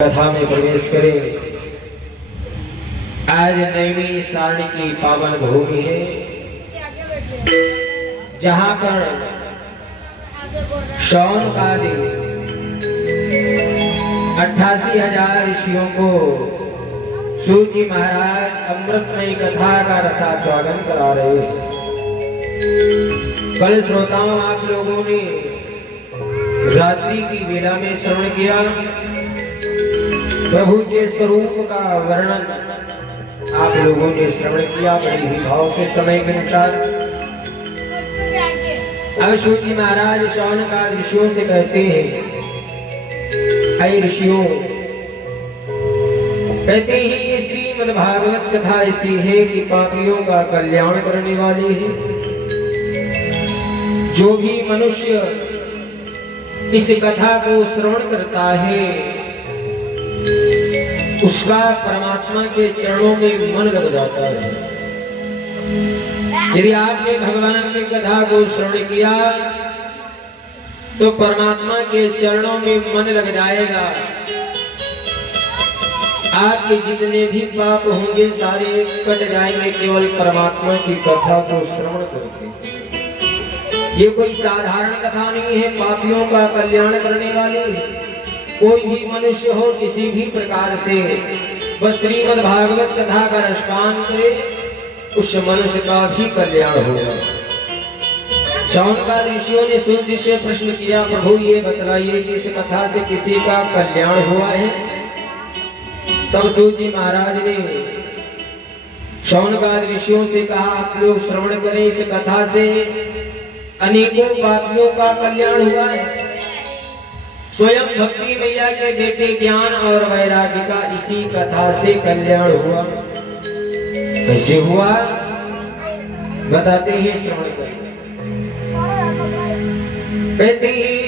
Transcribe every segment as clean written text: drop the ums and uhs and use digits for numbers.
कथा में प्रवेश करें। आज नैमी सारणी की पावन भूमि है, जहाँ पर शौन का दिन 88,000 ऋषियों को सूत जी महाराज अमृतमयी कथा का रसास्वादन करा रहे हैं। कल श्रोताओं आप लोगों ने रात्रि की वेला में श्रवण किया, प्रभु के स्वरूप का वर्णन आप लोगों ने श्रवण किया बड़े ही भाव से समय के अनुसार। अब सूत जी महाराज शौनकाद ऋषियों से कहते हैं, ऐ ऋषियों, कहते हैं ये श्रीमद् भागवत कथा ऐसी है कि पापियों का कल्याण करने वाली है। जो भी मनुष्य इस कथा को श्रवण करता है उसका परमात्मा के चरणों में मन लग जाता है। यदि आपने भगवान की कथा को श्रवण किया तो परमात्मा के चरणों में मन लग जाएगा। आपके जितने भी पाप होंगे सारे कट जाएंगे केवल परमात्मा की कथा को श्रवण करके। ये कोई साधारण कथा नहीं है, पापियों का कल्याण करने वाली है। कोई भी मनुष्य हो किसी भी प्रकार से बस श्रीमद् भागवत कथा का रसपान करे, उस मनुष्य का भी कल्याण होगा। शौनकाद ऋषियों ने सूत जी से प्रश्न किया, प्रभु ये बतलाइए कि इस कथा से किसी का कल्याण हुआ है? तब सूत जी महाराज ने शौनकाद ऋषियों से कहा, आप लोग श्रवण करें, इस कथा से अनेकों पापियों का कल्याण हुआ है। स्वयं भक्ति मैया के बेटे ज्ञान और वैराग्य का इसी कथा से कल्याण हुआ। कैसे हुआ बताते हैं, श्रवण करें। कहते हैं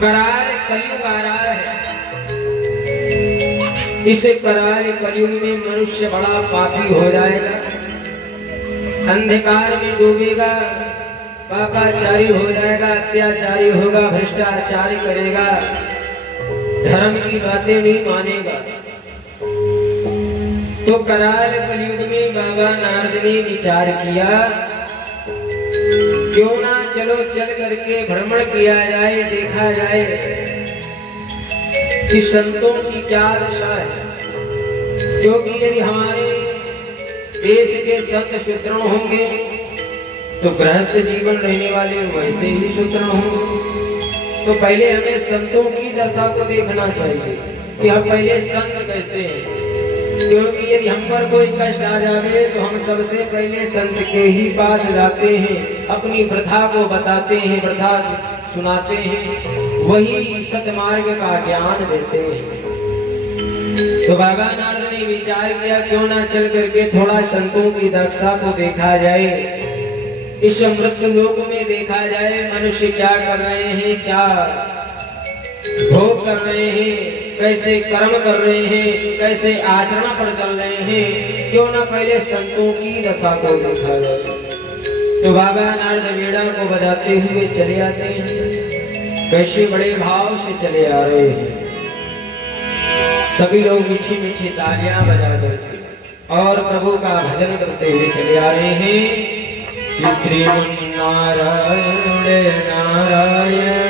कराल कलयुग आ रहा है। इस कराल कलयुग में मनुष्य बड़ा पापी हो जाएगा, अंधकार में डूबेगा, पापाचारी हो जाएगा, अत्याचारी होगा, भ्रष्टाचारी करेगा, धर्म की बातें नहीं मानेगा। तो कराल कलयुग में बाबा नारद ने विचार किया, क्यों ना चलो चल करके भ्रमण किया जाए, देखा जाए कि संतों की क्या दशा है। क्योंकि यदि हमारे देश के संत सुदृढ़ होंगे तो गृहस्थ जीवन रहने वाले वैसे ही सुदृढ़ होंगे। तो पहले हमें संतों की दशा को देखना चाहिए कि हम पहले संत कैसे हैं। क्योंकि यदि हम पर कोई कष्ट आ जाए तो हम सबसे पहले संत के ही पास जाते हैं, अपनी प्रथा को बताते हैं, प्रथा सुनाते हैं, वही सतमार्ग का ज्ञान देते हैं। तो बाबा नारद ने विचार किया, क्यों ना चल करके थोड़ा संतों की दशा को देखा जाए, इस मृत्यु लोक में देखा जाए मनुष्य क्या कर रहे हैं, क्या भोग कर रहे हैं, कैसे कर्म कर रहे हैं, कैसे आचरण पर चल रहे हैं। क्यों ना पहले संतों की दशा को देखा जाए। तो बाबा नारद वीणा को बजाते हुए चले आते हैं, कैसे बड़े भाव से चले आ रहे हैं। सभी लोग मीठी मीठी तालियां बजा करके और प्रभु का भजन करते हुए चले आ रहे हैं। श्रीमन्नारायण नारायण